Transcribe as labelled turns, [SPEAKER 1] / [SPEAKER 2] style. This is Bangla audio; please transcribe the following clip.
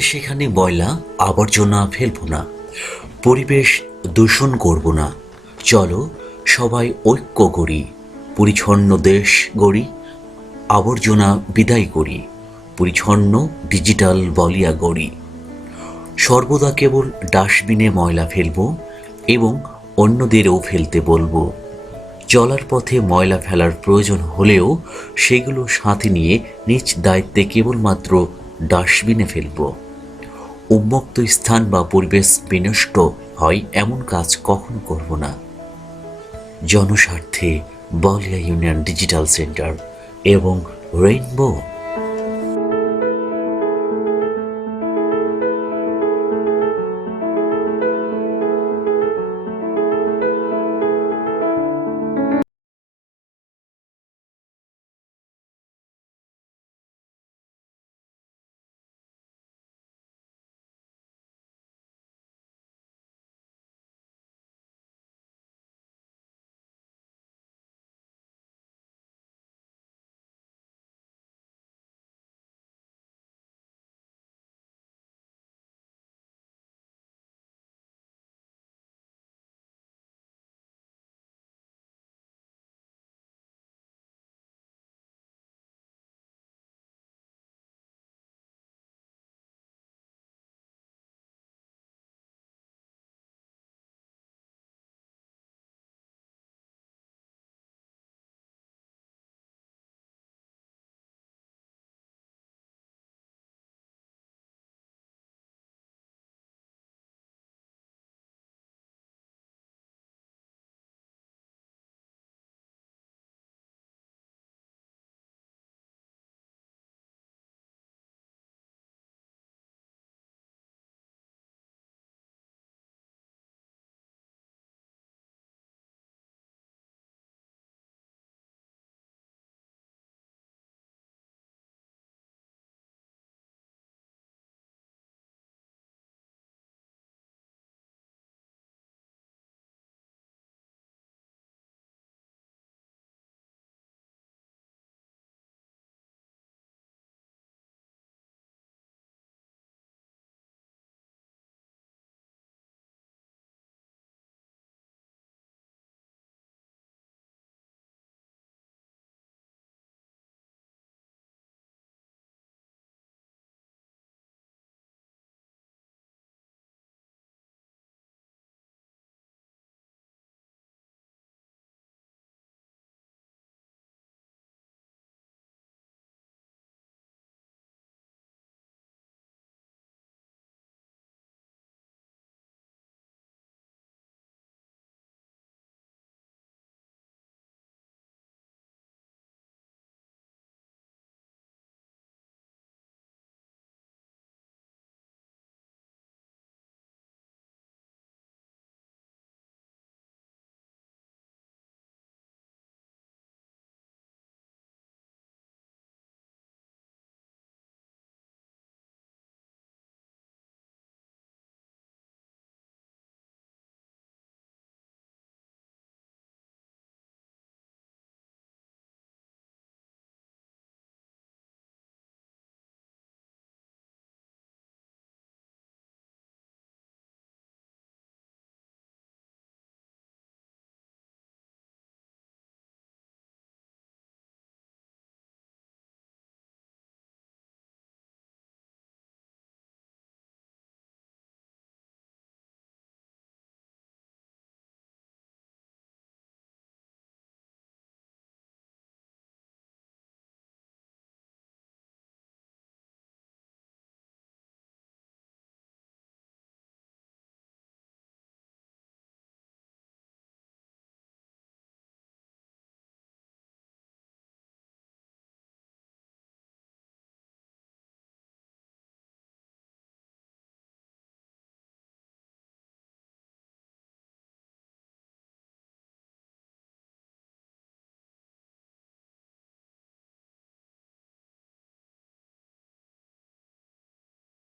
[SPEAKER 1] সেখানে ময়লা, আবর্জনা ফেলব না। পরিবেশ দূষণ করব না। চলো, সবাই ঐক্য করি। পরিচ্ছন্ন দেশ গড়ি, আবর্জনা বিদায় করি। পরিচ্ছন্ন ডিজিটাল বলিয়া গড়ি। সর্বদা কেবল ডাস্টবিনে ময়লা ফেলব এবং অন্যদেরও ফেলতে বলব। চলার পথে ময়লা ফেলার প্রয়োজন হলেও সেগুলো সাথে নিয়ে নিজ দায়িত্বে কেবলমাত্র ডাস্টবিনে ফেলব। উন্মুক্ত স্থান বা পরিবেশ বিনষ্ট হয় এমন কাজ কখনো করব না। জনস্বার্থে বলিয়া ইউনিয়ন ডিজিটাল সেন্টার এবং রেইনবো